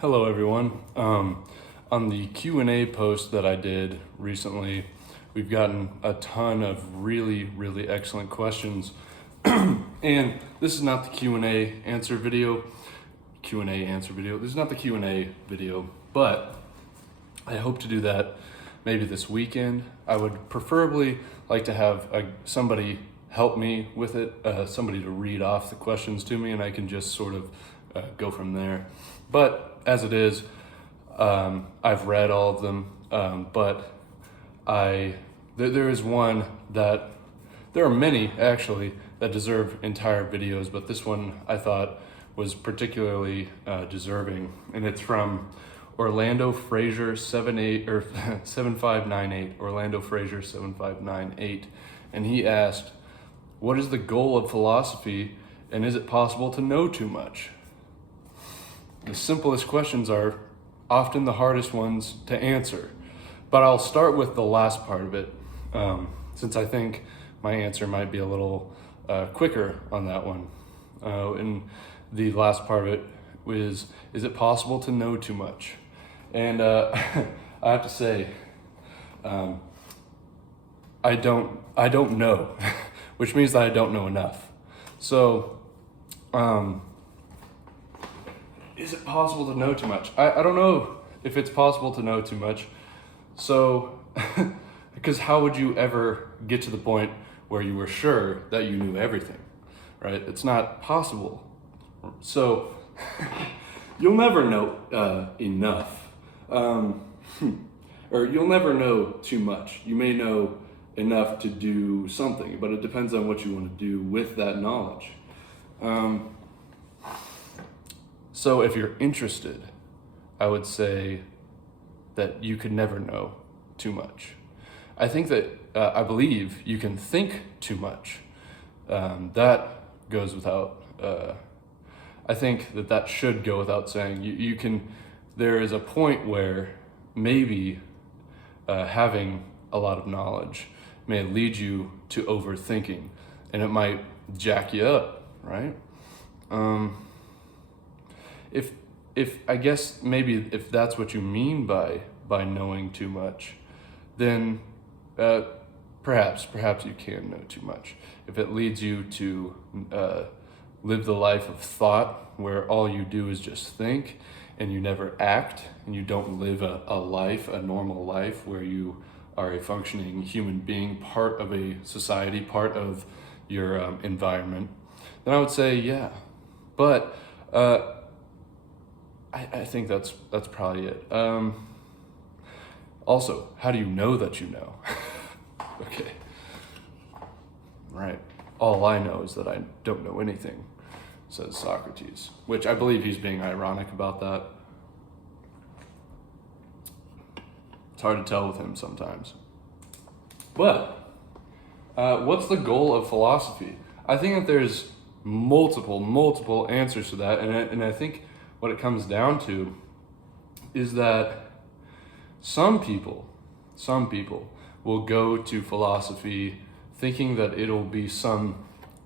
Hello, everyone. On the Q&A post that I did recently, we've gotten a ton of really excellent questions. And this is not the Q&A answer video. This is not the Q&A video, but I hope to do that maybe this weekend. I would preferably like to have somebody help me with it, somebody to read off the questions to me, and I can just sort of go from there. But as it is, I've read all of them, but there is one that, there are many actually that deserve entire videos, but this one I thought was particularly deserving, and it's from Orlando Frazier 78 or 7598, Orlando Frazier 7598, and he asked, "What is the goal of philosophy, and is it possible to know too much?" The simplest questions are often the hardest ones to answer, but I'll start with the last part of it, since I think my answer might be a little quicker on that one. And the last part of it is it possible to know too much? And I have to say, I don't know, which means that I don't know enough. So, is it possible to know too much? I don't know if it's possible to know too much. So, because how would you ever get to the point where you were sure that you knew everything, right? It's not possible. So, you'll never know enough, or you'll never know too much. You may know enough to do something, but it depends on what you want to do with that knowledge. So if you're interested, I would say that you could never know too much. I think that, I believe you can think too much. That goes without, I think that should go without saying. You can, there is a point where maybe having a lot of knowledge may lead you to overthinking, and it might jack you up, right? If I guess maybe if that's what you mean by knowing too much, then perhaps you can know too much. If it leads you to live the life of thought where all you do is just think and you never act, and you don't live a normal life where you are a functioning human being, part of a society, part of your environment, then I would say yeah. But I think that's probably it. Also, how do you know that you know? Okay. Right. All I know is that I don't know anything, says Socrates, which I believe he's being ironic about that. It's hard to tell with him sometimes. But what's the goal of philosophy? I think that there's multiple answers to that, and I think what it comes down to is that some people will go to philosophy thinking that it'll be some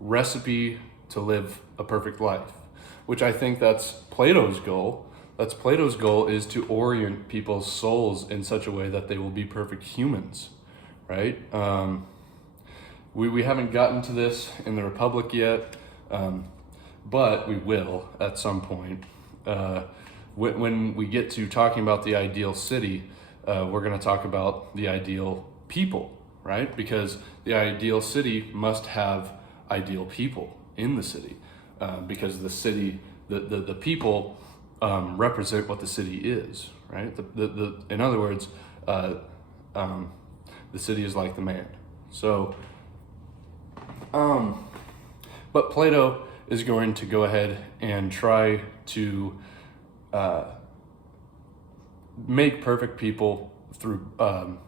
recipe to live a perfect life, which I think that's Plato's goal. That's Plato's goal, is to orient people's souls in such a way that they will be perfect humans, right? We haven't gotten to this in the Republic yet, but we will at some point. When we get to talking about the ideal city, we're going to talk about the ideal people, right? Because the ideal city must have ideal people in the city, because the city, the people represent what the city is, right? In other words, the city is like the man. So, but Plato is going to go ahead and try to make perfect people through not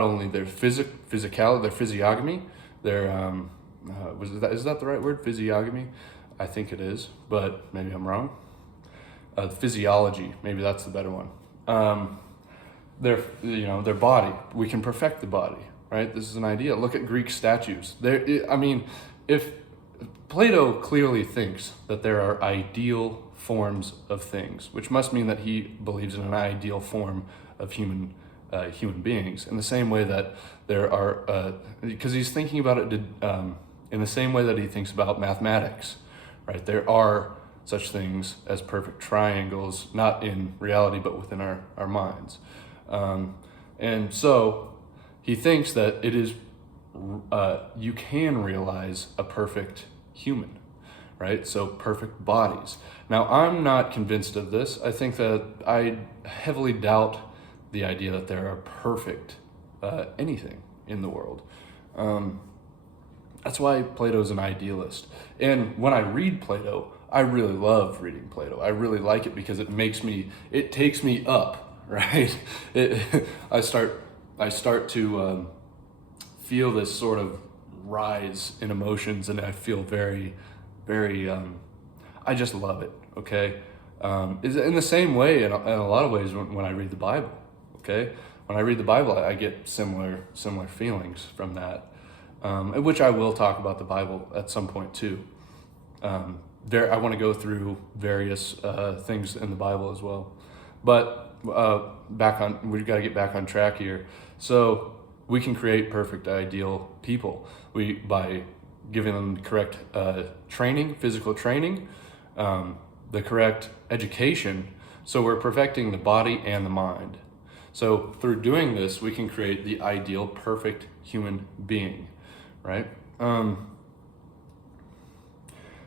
only their physicality, their physiognomy, their is that the right word? Physiognomy? I think it is, but maybe I'm wrong. Physiology, maybe that's the better one. Their body. We can perfect the body, right? This is an idea. Look at Greek statues. If Plato clearly thinks that there are ideal forms of things, which must mean that he believes in an ideal form of human beings. In the same way that there are, because he's thinking about it in the same way that he thinks about mathematics, right? There are such things as perfect triangles, not in reality, but within our minds. And so he thinks that it is, you can realize a perfect human, right? So perfect bodies. Now, I'm not convinced of this. I think that I heavily doubt the idea that there are perfect anything in the world. That's why Plato's an idealist. And when I read Plato, I really love reading Plato. I really like it because it takes me up, right? I start to feel this sort of rise in emotions, and I feel very, very, I just love it, okay? Is in the same way, in a lot of ways, when I read the Bible, okay? When I read the Bible, I get similar feelings from that, which I will talk about the Bible at some point too. I want to go through various things in the Bible as well. But we've got to get back on track here. So we can create perfect, ideal people by giving them the correct training, physical training, the correct education. So we're perfecting the body and the mind. So through doing this, we can create the ideal, perfect human being, right?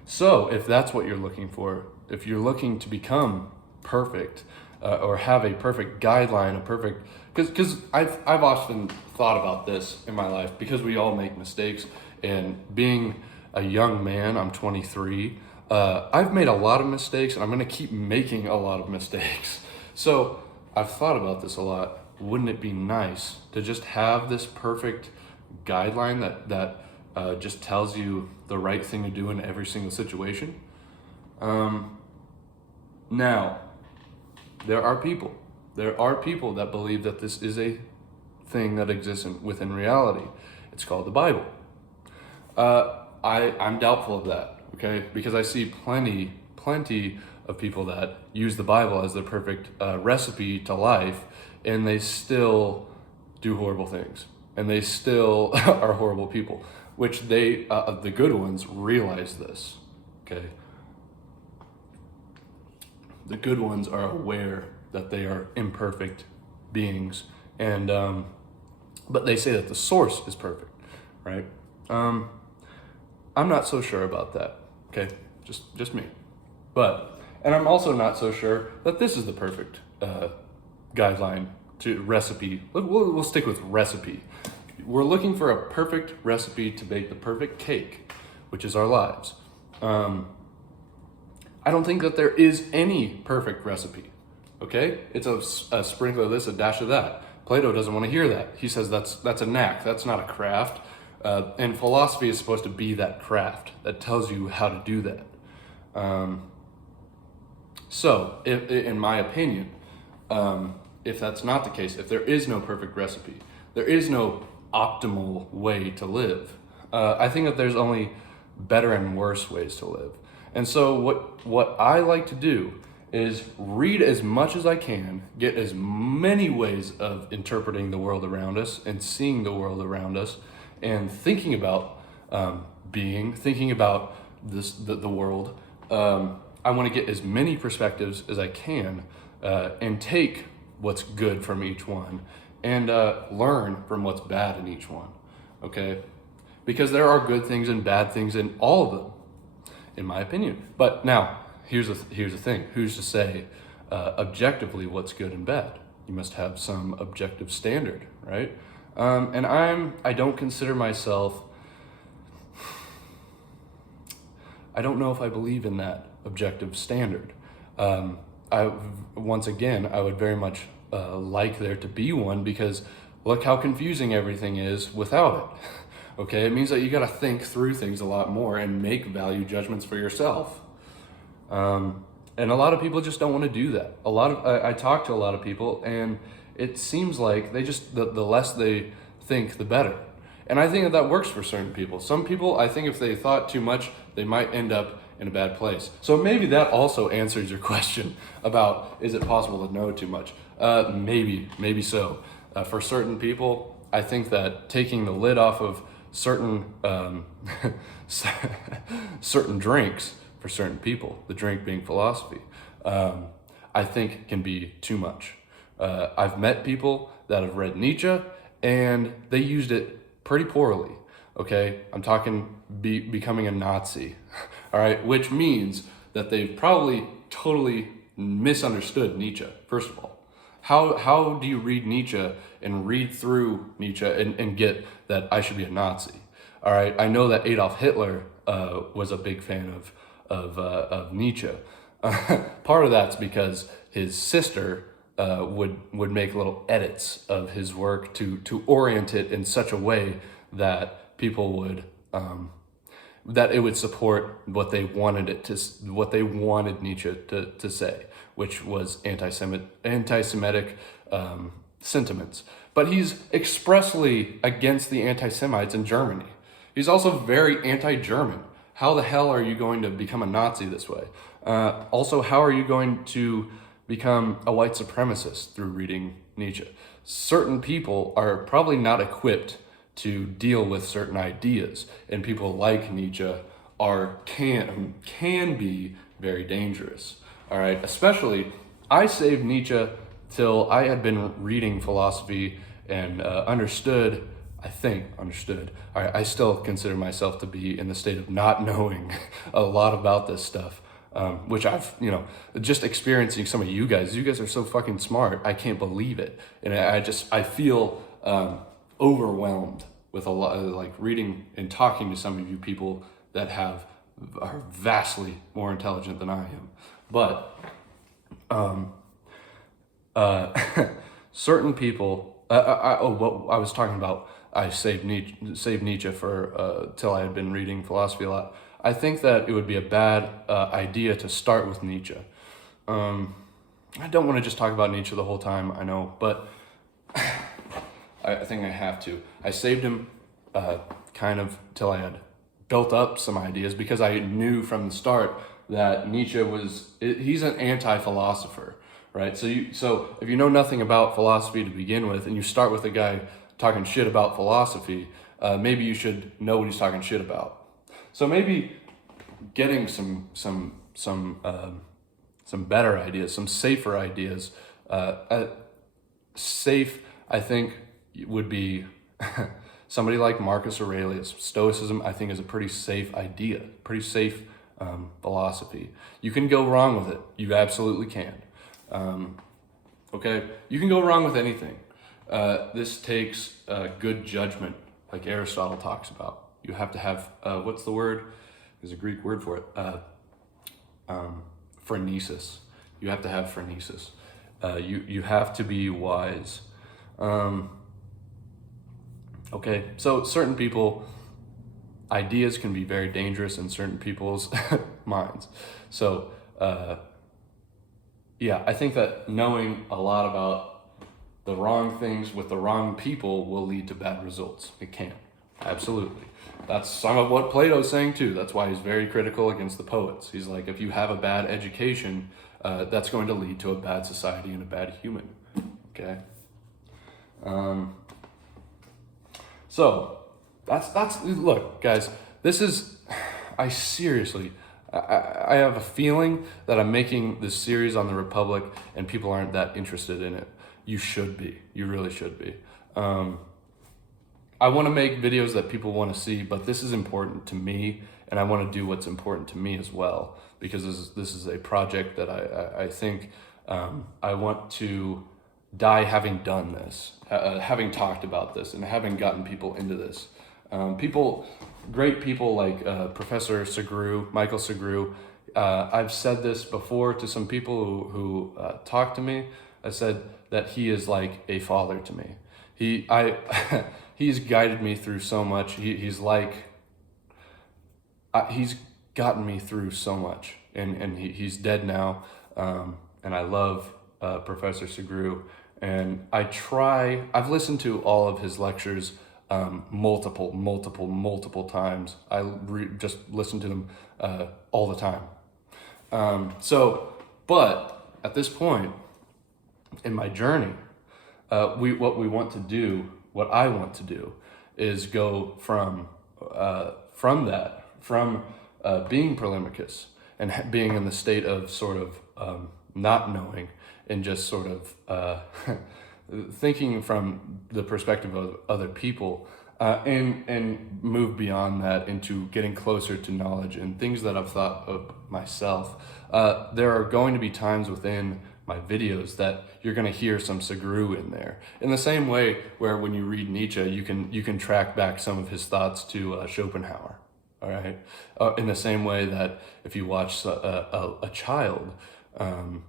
So if that's what you're looking for, if you're looking to become perfect, or have a perfect guideline, because I've often thought about this in my life, because we all make mistakes, and being a young man, I'm 23, I've made a lot of mistakes, and I'm going to keep making a lot of mistakes. So I've thought about this a lot. Wouldn't it be nice to just have this perfect guideline that just tells you the right thing to do in every single situation? Now, there are people that believe that this is a thing that exists within reality. It's called the Bible. I'm doubtful of that, okay? Because I see plenty of people that use the Bible as their perfect recipe to life, and they still do horrible things, and they still are horrible people, which the good ones realize this, okay? The good ones are aware that they are imperfect beings, and but they say that the source is perfect, right? I'm not so sure about that, okay? Just me. And I'm also not so sure that this is the perfect guideline to recipe. We'll stick with recipe. We're looking for a perfect recipe to bake the perfect cake, which is our lives. I don't think that there is any perfect recipe, okay? It's a sprinkle of this, a dash of that. Plato doesn't want to hear that. He says that's a knack, that's not a craft. And philosophy is supposed to be that craft that tells you how to do that. So, in my opinion, if that's not the case, if there is no perfect recipe, there is no optimal way to live, I think that there's only better and worse ways to live. And so what I like to do is read as much as I can, get as many ways of interpreting the world around us and seeing the world around us, and thinking about thinking about the world. I want to get as many perspectives as I can, and take what's good from each one, and learn from what's bad in each one, okay? Because there are good things and bad things in all of them, in my opinion. But now, here's the thing. Who's to say objectively what's good and bad? You must have some objective standard, right? And I don't consider myself, I don't know if I believe in that objective standard. Once again, I would very much like there to be one, because look how confusing everything is without it. Okay, it means that you got to think through things a lot more and make value judgments for yourself. And a lot of people just don't want to do that. I talk to a lot of people, and it seems like they just, the less they think, the better. And I think that works for certain people. Some people, I think if they thought too much, they might end up in a bad place. So maybe that also answers your question about, is it possible to know too much? Maybe so. For certain people, I think that taking the lid off of certain certain drinks for certain people, the drink being philosophy, I think can be too much. I've met people that have read Nietzsche and they used it pretty poorly. Okay, I'm talking becoming a Nazi, all right, which means that they've probably totally misunderstood Nietzsche. First of all, how do you read Nietzsche and read through Nietzsche and get that I should be a Nazi? All right, I know that Adolf Hitler was a big fan of Nietzsche. Part of that's because his sister would make little edits of his work to orient it in such a way that people would that it would support what they wanted Nietzsche to say, which was anti-Semitic sentiments. But he's expressly against the anti-Semites in Germany. He's also very anti-German. How the hell are you going to become a Nazi this way? Also, how are you going to become a white supremacist through reading Nietzsche? Certain people are probably not equipped to deal with certain ideas, and people like Nietzsche can be very dangerous. All right, especially I saved Nietzsche till I had been reading philosophy and understood. All right, I still consider myself to be in the state of not knowing a lot about this stuff, which I've, just experiencing some of you guys. You guys are so fucking smart. I can't believe it, and I feel overwhelmed with a lot, like reading and talking to some of you people that are vastly more intelligent than I am. But certain people, what I was talking about, I saved Nietzsche for till I had been reading philosophy a lot. I think that it would be a bad idea to start with Nietzsche. I don't want to just talk about Nietzsche the whole time, I know, but I think I have to. I saved him kind of till I had built up some ideas, because I knew from the start that Nietzsche he's an anti-philosopher, right? So if you know nothing about philosophy to begin with, and you start with a guy talking shit about philosophy, maybe you should know what he's talking shit about. So maybe getting some better ideas, some safer ideas. Safe, I think, would be somebody like Marcus Aurelius. Stoicism, I think, is a pretty safe idea, pretty safe philosophy. You can go wrong with it. You absolutely can. Okay, you can go wrong with anything. This takes good judgment, like Aristotle talks about. You have to have, what's the word? There's a Greek word for it. Phronesis. You have to have phronesis. You have to be wise. Okay, so certain people, ideas can be very dangerous in certain people's minds. So, yeah, I think that knowing a lot about the wrong things with the wrong people will lead to bad results. It can, absolutely. That's some of what Plato's saying too. That's why he's very critical against the poets. He's like, if you have a bad education, that's going to lead to a bad society and a bad human. Okay. So that's look, guys. This is, I seriously, I have a feeling that I'm making this series on the Republic, and people aren't that interested in it. You should be. You really should be. I want to make videos that people want to see, but this is important to me, and I want to do what's important to me as well, because this is a project that I think I want to die having done this, having talked about this, and having gotten people into this. Great people like Professor Segru, Michael Segru. I've said this before to some people who talk to me. I said that he is like a father to me. He's guided me through so much. He's gotten me through so much, and he's dead now. And I love Professor Segru, and I've listened to all of his lectures multiple times. I just listen to them all the time. But at this point in my journey, what I want to do, is go from being Polemicus and being in the state of sort of not knowing, and just sort of thinking from the perspective of other people, and move beyond that into getting closer to knowledge and things that I've thought of myself. There are going to be times within my videos that you're going to hear some Segru in there, in the same way where when you read Nietzsche, you can track back some of his thoughts to Schopenhauer. All right, in the same way that if you watch a child, I'll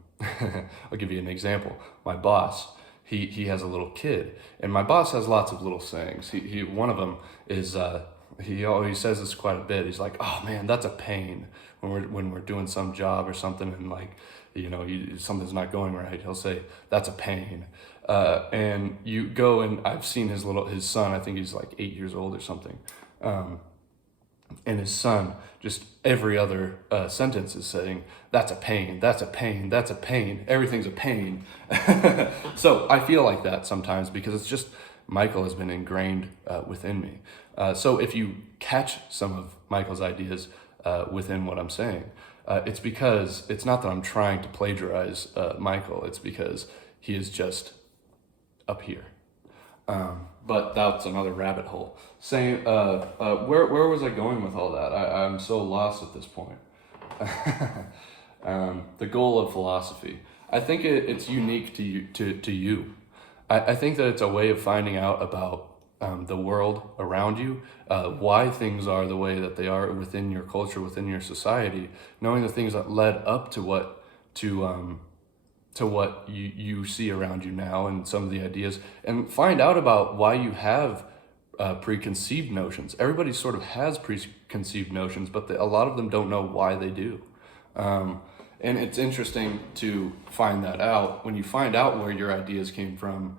give you an example. My boss, he has a little kid, and my boss has lots of little sayings. He one of them is he always says this quite a bit. He's like, "Oh man, that's a pain," when we're doing some job or something, and like, something's not going right. He'll say, "That's a pain," and you go, and I've seen his son. I think he's like 8 years old or something. And his son, just every other sentence is saying, "That's a pain, that's a pain, that's a pain, everything's a pain." So I feel like that sometimes, because it's just, Michael has been ingrained within me. So if you catch some of Michael's ideas within what I'm saying, it's because it's not that I'm trying to plagiarize Michael, it's because he is just up here. But that's another rabbit hole. Saying, where was I going with all that? I'm so lost at this point. The goal of philosophy. I think it's unique to you. I think that it's a way of finding out about the world around you, why things are the way that they are within your culture, within your society, knowing the things that led up to what you see around you now, and some of the ideas, and find out about why you have preconceived notions. Everybody sort of has preconceived notions, but a lot of them don't know why they do. And it's interesting to find that out. When you find out where your ideas came from,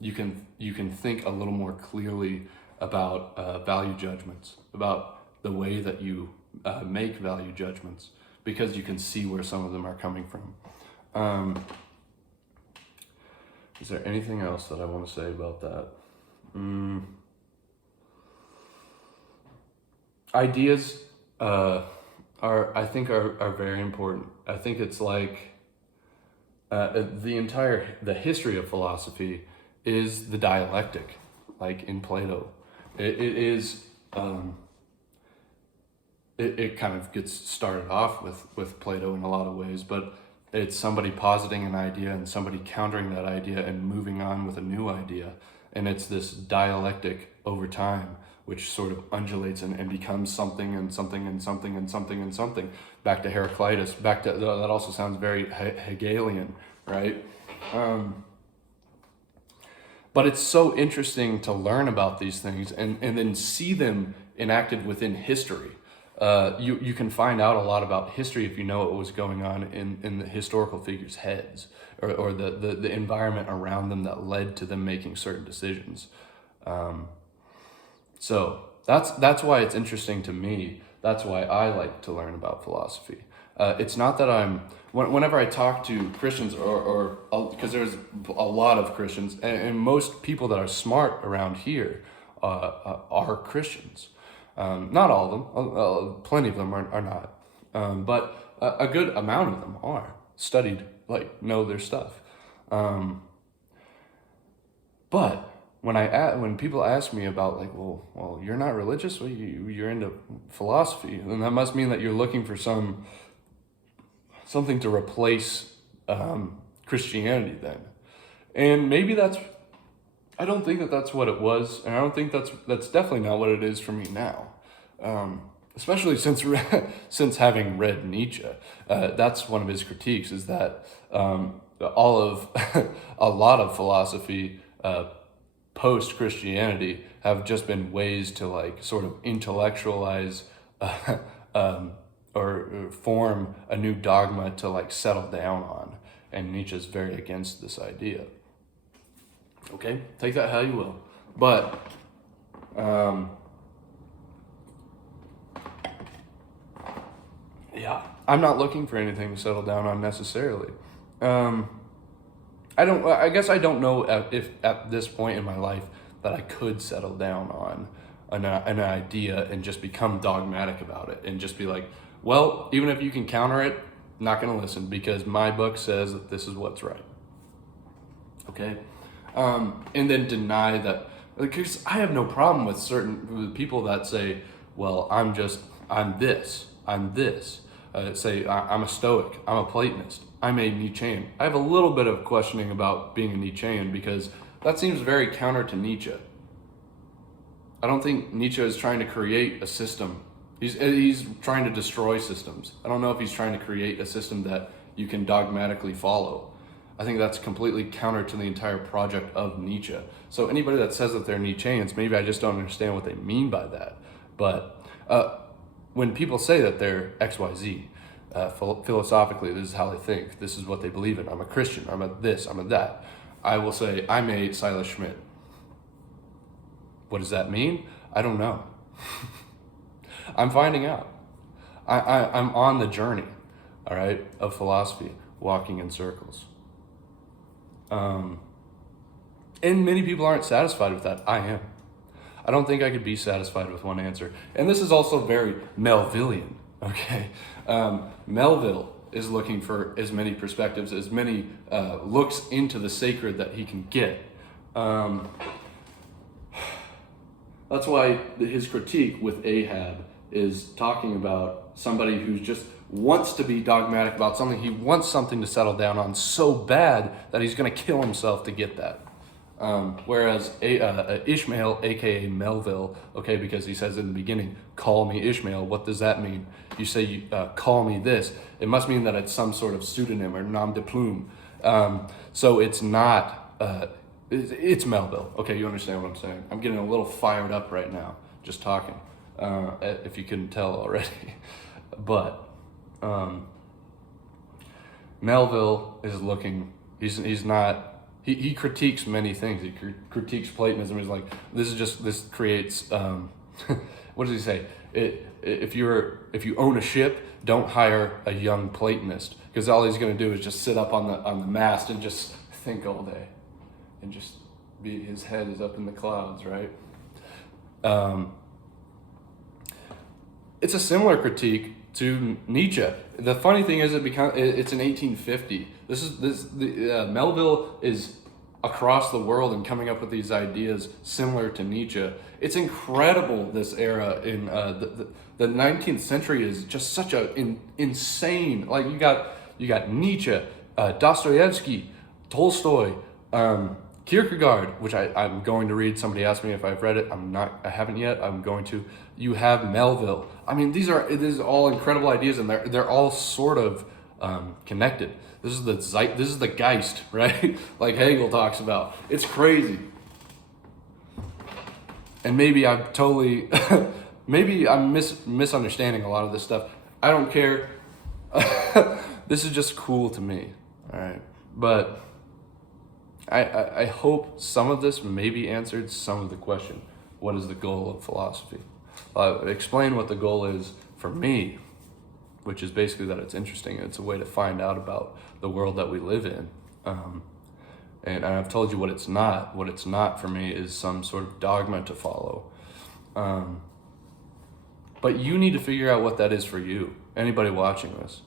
you can think a little more clearly about value judgments, about the way that you make value judgments, because you can see where some of them are coming from. Is there anything else that I want to say about that? Ideas I think are very important. I think it's like the history of philosophy is the dialectic, like in Plato. It kind of gets started off with Plato in a lot of ways, but it's somebody positing an idea and somebody countering that idea and moving on with a new idea. And it's this dialectic over time, which sort of undulates and becomes something and something and something and something and something. Back to Heraclitus, that also sounds very Hegelian, right? But it's so interesting to learn about these things and then see them enacted within history. You can find out a lot about history if you know what was going on in the historical figures' heads, or the environment around them that led to them making certain decisions. So that's why it's interesting to me. That's why I like to learn about philosophy. It's not that whenever I talk to Christians, or because there's a lot of Christians, and most people that are smart around here are Christians. Not all of them, plenty of them are not, but a good amount of them are studied, like know their stuff. But when people ask me about, like, well, you're not religious, well, you're into philosophy, then that must mean that you're looking for something to replace Christianity then. And maybe I don't think that that's what it was, and I don't think that's definitely not what it is for me now. Especially since having read Nietzsche, that's one of his critiques, is that a lot of philosophy post-Christianity have just been ways to, like, sort of intellectualize or form a new dogma to, like, settle down on, and Nietzsche's very against this idea. Okay, take that how you will. But Yeah, I'm not looking for anything to settle down on necessarily. I guess I don't know if at this point in my life that I could settle down on an idea and just become dogmatic about it and just be like, well, even if you can counter it, not going to listen because my book says that this is what's right. Okay? And then deny that, because I have no problem with people that say, well, I'm this. Say I'm a Stoic, I'm a Platonist, I'm a Nietzschean. I have a little bit of questioning about being a Nietzschean because that seems very counter to Nietzsche. I don't think Nietzsche is trying to create a system. He's trying to destroy systems. I don't know if he's trying to create a system that you can dogmatically follow. I think that's completely counter to the entire project of Nietzsche. So anybody that says that they're Nietzscheans, maybe I just don't understand what they mean by that. But when people say that they're XYZ, philosophically, this is how they think. This is what they believe in. I'm a Christian. I'm a this. I'm a that. I will say, I'm a Silas Schmidt. What does that mean? I don't know. I'm finding out. I'm on the journey, all right, of philosophy, walking in circles. And many people aren't satisfied with that. I am. I don't think I could be satisfied with one answer. And this is also very Melvillian, okay? Melville is looking for as many perspectives, as many looks into the sacred that he can get. That's why his critique with Ahab is talking about somebody who just wants to be dogmatic about something. He wants something to settle down on so bad that he's going to kill himself to get that. Whereas Ishmael, aka Melville, okay, because he says in the beginning, call me Ishmael. What does that mean? You say, call me this. It must mean that it's some sort of pseudonym or nom de plume. So it's not, it's Melville. Okay, you understand what I'm saying. I'm getting a little fired up right now, just talking, if you couldn't tell already. But Melville is looking, he's not, he critiques many things. He critiques Platonism. He's like, this creates, what does he say? If you own a ship, don't hire a young Platonist, because all he's going to do is just sit up on the mast and just think all day, and just his head is up in the clouds, right? It's a similar critique to Nietzsche. The funny thing is, it's in 1850. Melville is across the world and coming up with these ideas similar to Nietzsche. It's incredible, this era in the 19th century is just such a insane. Like you got Nietzsche, Dostoevsky, Tolstoy, Kierkegaard, which I'm going to read. Somebody asked me if I've read it. I haven't yet. I'm going to. You have Melville. I mean, these are all incredible ideas, and they're all sort of connected. This is the Geist, right? Like Hegel talks about. It's crazy. And maybe I'm totally, maybe I'm misunderstanding a lot of this stuff. I don't care. This is just cool to me, all right? But I hope some of this maybe answered some of the question. What is the goal of philosophy? Explain what the goal is for me, which is basically that it's interesting. It's a way to find out about the world that we live in. And I've told you what it's not. What it's not for me is some sort of dogma to follow. But you need to figure out what that is for you. Anybody watching this,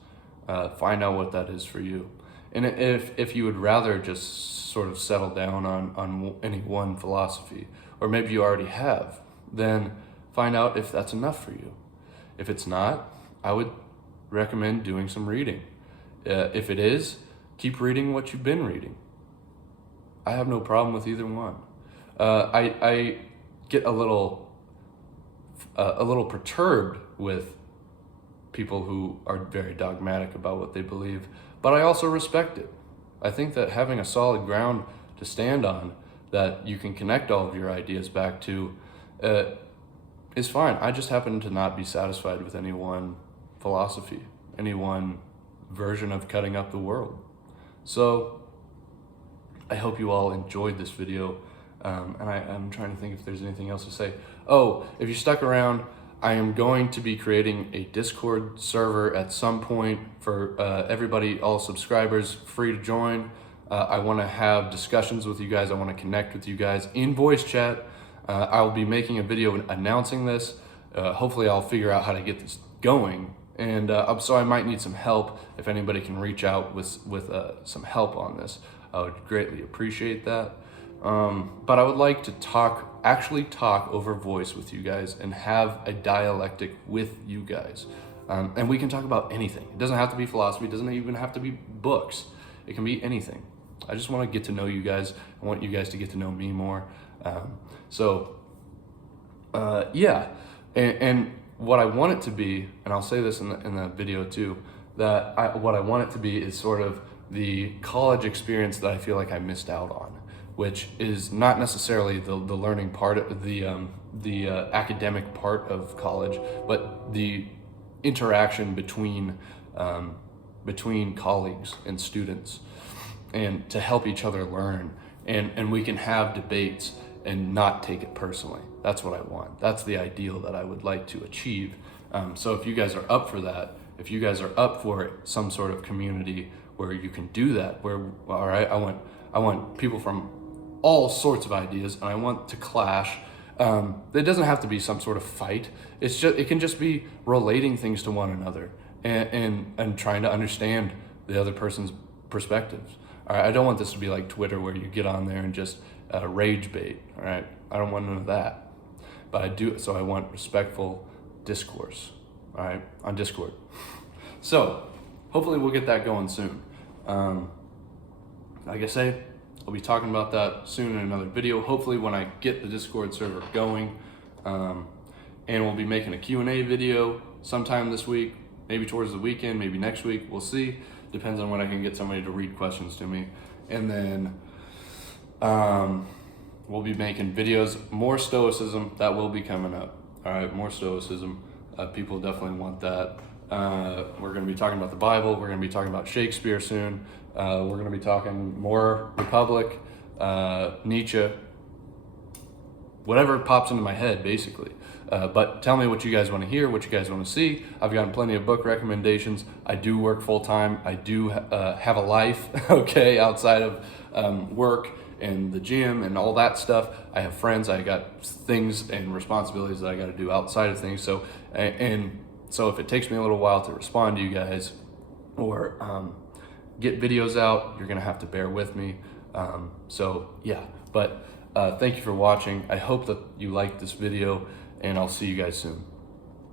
find out what that is for you. And if you would rather just sort of settle down on any one philosophy, or maybe you already have, then find out if that's enough for you. If it's not, I would recommend doing some reading. If it is, keep reading what you've been reading. I have no problem with either one. I get a little perturbed with people who are very dogmatic about what they believe, but I also respect it. I think that having a solid ground to stand on that you can connect all of your ideas back to is fine. I just happen to not be satisfied with any one philosophy, any one version of cutting up the world. So I hope you all enjoyed this video, and I'm trying to think if there's anything else to say. Oh, if you stuck around, I am going to be creating a Discord server at some point for everybody, all subscribers, free to join. I want to have discussions with you guys. I want to connect with you guys in voice chat. I'll be making a video announcing this. Hopefully I'll figure out how to get this going. And so I might need some help. If anybody can reach out with some help on this, I would greatly appreciate that. But I would like to actually talk over voice with you guys and have a dialectic with you guys. And we can talk about anything. It doesn't have to be philosophy. It doesn't even have to be books. It can be anything. I just want to get to know you guys. I want you guys to get to know me more. Yeah. And what I want it to be, and I'll say this in the video too, what I want it to be is sort of the college experience that I feel like I missed out on, which is not necessarily the learning part of the academic part of college, but the interaction between colleagues and students, and to help each other learn, and we can have debates and not take it personally. That's what I want. That's the ideal that I would like to achieve. So if you guys are up for that, if you guys are up for some sort of community where you can do that, where, all right, I want people from all sorts of ideas, and I want to clash. It doesn't have to be some sort of fight. It can just be relating things to one another and trying to understand the other person's perspectives. All right, I don't want this to be like Twitter where you get on there and just rage bait. All right, I don't want none of that. But I want respectful discourse. All right, on Discord. So hopefully we'll get that going soon. Like I say, I'll be talking about that soon in another video, hopefully when I get the Discord server going. And we'll be making a Q&A video sometime this week, maybe towards the weekend, maybe next week, we'll see. Depends on when I can get somebody to read questions to me. And then we'll be making videos, more Stoicism, that will be coming up. All right, more Stoicism, people definitely want that. We're gonna be talking about the Bible, we're gonna be talking about Shakespeare soon. We're gonna be talking more Republic, Nietzsche, whatever pops into my head, basically. But tell me what you guys want to hear, what you guys want to see. I've gotten plenty of book recommendations. I do work full time. I do have a life, okay, outside of work and the gym and all that stuff. I have friends. I got things and responsibilities that I got to do outside of things. So if it takes me a little while to respond to you guys or get videos out, you're gonna have to bear with me. But thank you for watching. I hope that you liked this video, and I'll see you guys soon.